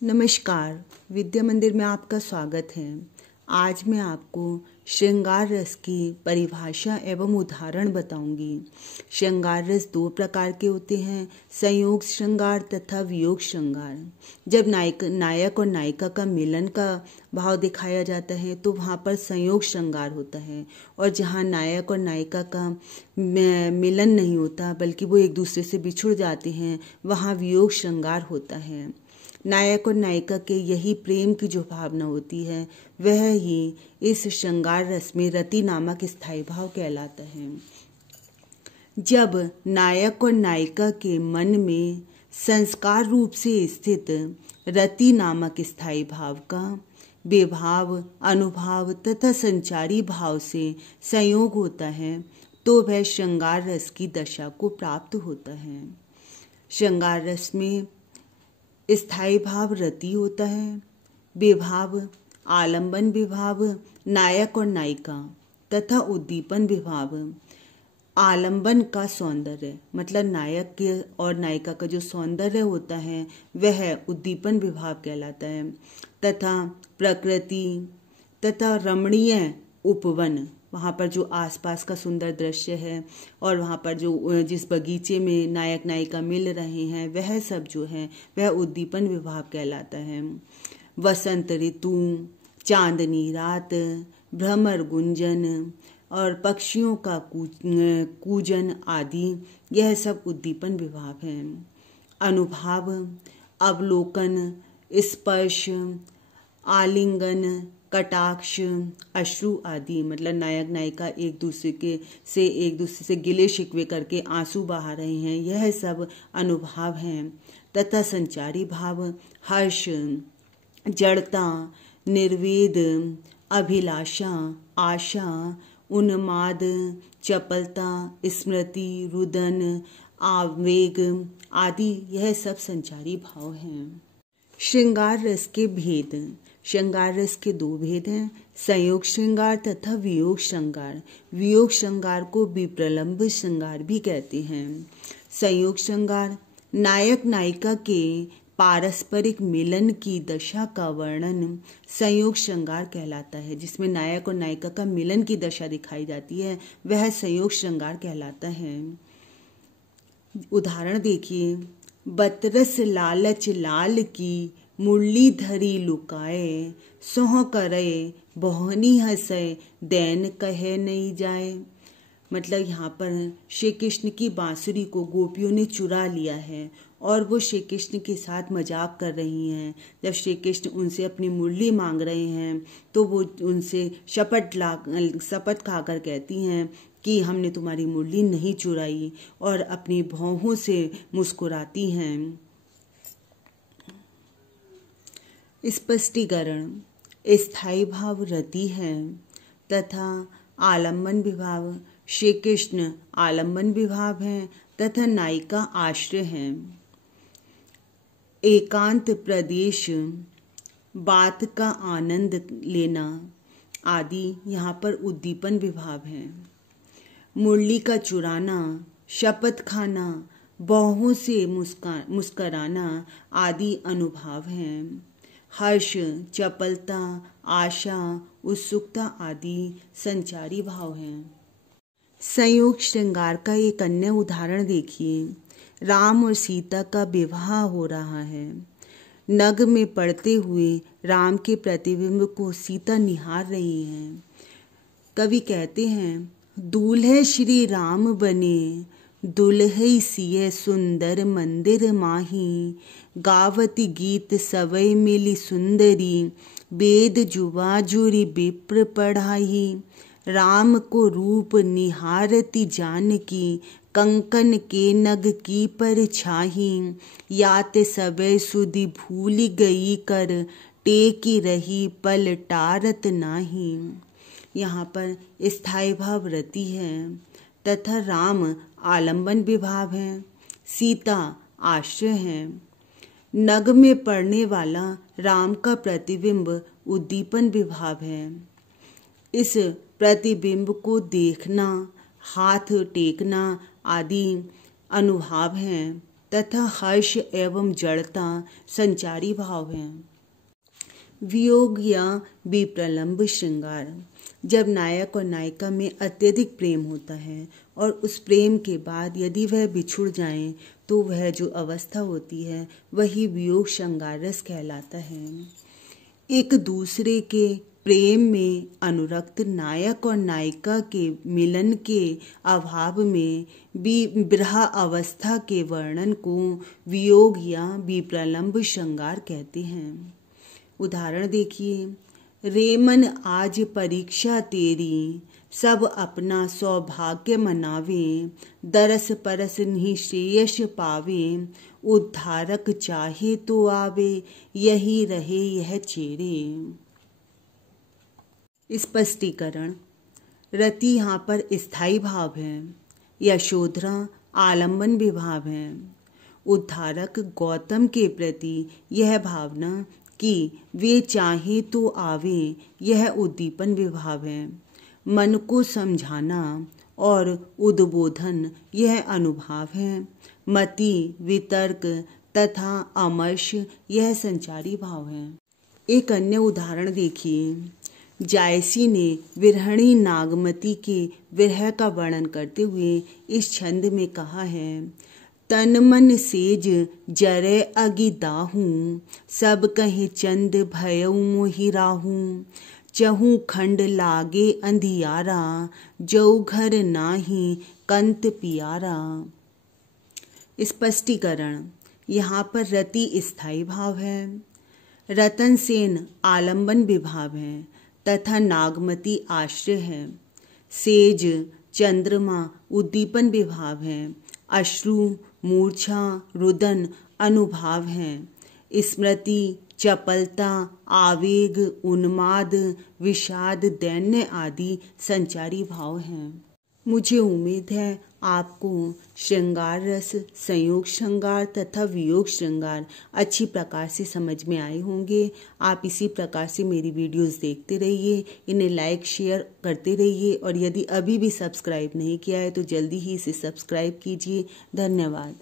नमस्कार, विद्या मंदिर में आपका स्वागत है। आज मैं आपको श्रृंगार रस की परिभाषा एवं उदाहरण बताऊंगी। श्रृंगार रस दो प्रकार के होते हैं, संयोग श्रृंगार तथा वियोग श्रृंगार। जब नायक और नायिका का मिलन का भाव दिखाया जाता है तो वहाँ पर संयोग श्रृंगार होता है, और जहाँ नायक और नायिका का मिलन नहीं होता बल्कि वो एक दूसरे से बिछुड़ जाते हैं, वहाँ वियोग श्रृंगार होता है। नायक और नायिका के यही प्रेम की जो भावना होती है वह ही इस श्रृंगार रस में रति नामक स्थायी भाव कहलाता है। जब नायक और नायिका के मन में संस्कार रूप से स्थित रति नामक स्थायी भाव का विभाव, अनुभाव तथा संचारी भाव से संयोग होता है तो वह श्रृंगार रस की दशा को प्राप्त होता है। श्रृंगार रस में स्थायी भाव रति होता है, विभाव, आलंबन विभाव नायक और नायिका तथा उद्दीपन विभाव आलंबन का सौंदर्य, मतलब नायक के और नायिका का जो सौंदर्य होता है वह उद्दीपन विभाव कहलाता है, तथा प्रकृति तथा रमणीय उपवन, वहाँ पर जो आसपास का सुंदर दृश्य है और वहाँ पर जो जिस बगीचे में नायक नायिका मिल रहे हैं वह सब जो है वह उद्दीपन विभाव कहलाता है। वसंत ऋतु, चांदनी रात, भ्रमर गुंजन और पक्षियों का कूजन आदि यह सब उद्दीपन विभाव है। अनुभाव, अवलोकन, स्पर्श, आलिंगन, कटाक्ष, अश्रु आदि, मतलब नायक नायिका एक दूसरे से गिले शिकवे करके आंसू बहा रहे हैं, यह सब अनुभाव हैं। तथा संचारी भाव हर्ष, जड़ता, निर्वेद, अभिलाषा, आशा, उन्माद, चपलता, स्मृति, रुदन, आवेग आदि यह सब संचारी भाव हैं। श्रृंगार रस के भेद। श्रृंगार रस के दो भेद हैं, संयोग श्रृंगार तथा वियोग श्रृंगार। वियोग श्रृंगार को विप्रलंब श्रृंगार भी कहते हैं। संयोग श्रृंगार नायक नायिका के पारस्परिक मिलन की दशा का वर्णन संयोग श्रृंगार कहलाता है। जिसमें नायक और नायिका का मिलन की दशा दिखाई जाती है वह संयोग श्रृंगार कहलाता है। उदाहरण देखिए, बतरस लालच लाल की मुरली धरी लुकाए, सोह करे बोहनी हंसे दैन कहे नहीं जाए। मतलब यहाँ पर श्री कृष्ण की बांसुरी को गोपियों ने चुरा लिया है और वो श्री कृष्ण के साथ मजाक कर रही हैं। जब श्री कृष्ण उनसे अपनी मुरली मांग रहे हैं तो वो उनसे शपथ खाकर कहती हैं कि हमने तुम्हारी मुरली नहीं चुराई, और अपनी भौहों से मुस्कुराती हैं। स्पष्टीकरण, स्थायी भाव रति है तथा आलंबन विभाव श्री कृष्ण आलंबन विभाव है तथा नायिका आश्रय है। एकांत प्रदेश, बात का आनंद लेना आदि यहाँ पर उद्दीपन विभाव है। मुरली का चुराना, शपथ खाना, बाहों से मुस्कराना आदि अनुभाव हैं। हर्ष, चपलता, आशा, उत्सुकता आदि संचारी भाव हैं। संयोग श्रृंगार का एक अन्य उदाहरण देखिए। राम और सीता का विवाह हो रहा है। नग में पड़ते हुए राम के प्रतिबिंब को सीता निहार रही हैं। कवि कहते हैं, दूल्हे श्री राम बने, दुल्हई सिए सुंदर मंदिर माही, गावती गीत सवै मिली सुंदरी, वेद जुवा जुरी विप्र पढ़ाई, राम को रूप निहारती जानकी, कंकन के नग की परछाही, याते सवै सुधि भूल गई कर, टेकी रही पल टारत नाही। यहाँ पर स्थायी भाव रति है तथा राम आलंबन विभाव है, सीता आश्रय है। नग में पड़ने वाला राम का प्रतिबिंब उद्दीपन विभाव है। इस प्रतिबिंब को देखना, हाथ टेकना आदि अनुभाव हैं। तथा हर्ष एवं जड़ता संचारी भाव हैं। वियोग या विप्रलंब श्रृंगार। जब नायक और नायिका में अत्यधिक प्रेम होता है और उस प्रेम के बाद यदि वह बिछुड़ जाएं तो वह जो अवस्था होती है वही वियोग श्रृंगार रस कहलाता है। एक दूसरे के प्रेम में अनुरक्त नायक और नायिका के मिलन के अभाव में विरह अवस्था के वर्णन को वियोग या विप्रलंब श्रृंगार कहते हैं। उदाहरण देखिए। रेमन आज परीक्षा तेरी, सब अपना सौभाग्य मनावे, दरस परस निःश्रेयस पावे, उद्धारक चाहे तो आवे, यही रहे यह चेरे। स्पष्टीकरण। रति यहाँ पर स्थायी भाव है, यशोधरा आलम्बन विभाव है। उद्धारक गौतम के प्रति यह भावना कि वे चाहे तो आवे, यह उद्दीपन विभाव है। मन को समझाना और उद्बोधन यह अनुभाव है। मति, वितर्क तथा अमर्ष यह संचारी भाव है। एक अन्य उदाहरण देखिए। जायसी ने विरहणी नागमती के विरह का वर्णन करते हुए इस छंद में कहा है। तन मन सेज जरे अगि दाहू, सब कहे चंद भयउ मोहि राहू, चहु खंड लागे अंधियारा, जऊ घर नाही कंत पियारा। स्पष्टीकरण। यहाँ पर रति स्थायी भाव है, रतन सेन आलम्बन विभाव है तथा नागमती आश्रय है। सेज चंद्रमा उद्दीपन विभाव है। अश्रु, मूर्छा, रुदन अनुभाव हैं। स्मृति, चपलता, आवेग, उन्माद, विषाद, दैन्य आदि संचारी भाव हैं। मुझे उम्मीद है आपको श्रृंगार रस, संयोग श्रृंगार तथा वियोग श्रृंगार अच्छी प्रकार से समझ में आए होंगे। आप इसी प्रकार से मेरी वीडियोस देखते रहिए, इन्हें लाइक शेयर करते रहिए और यदि अभी भी सब्सक्राइब नहीं किया है तो जल्दी ही इसे सब्सक्राइब कीजिए। धन्यवाद।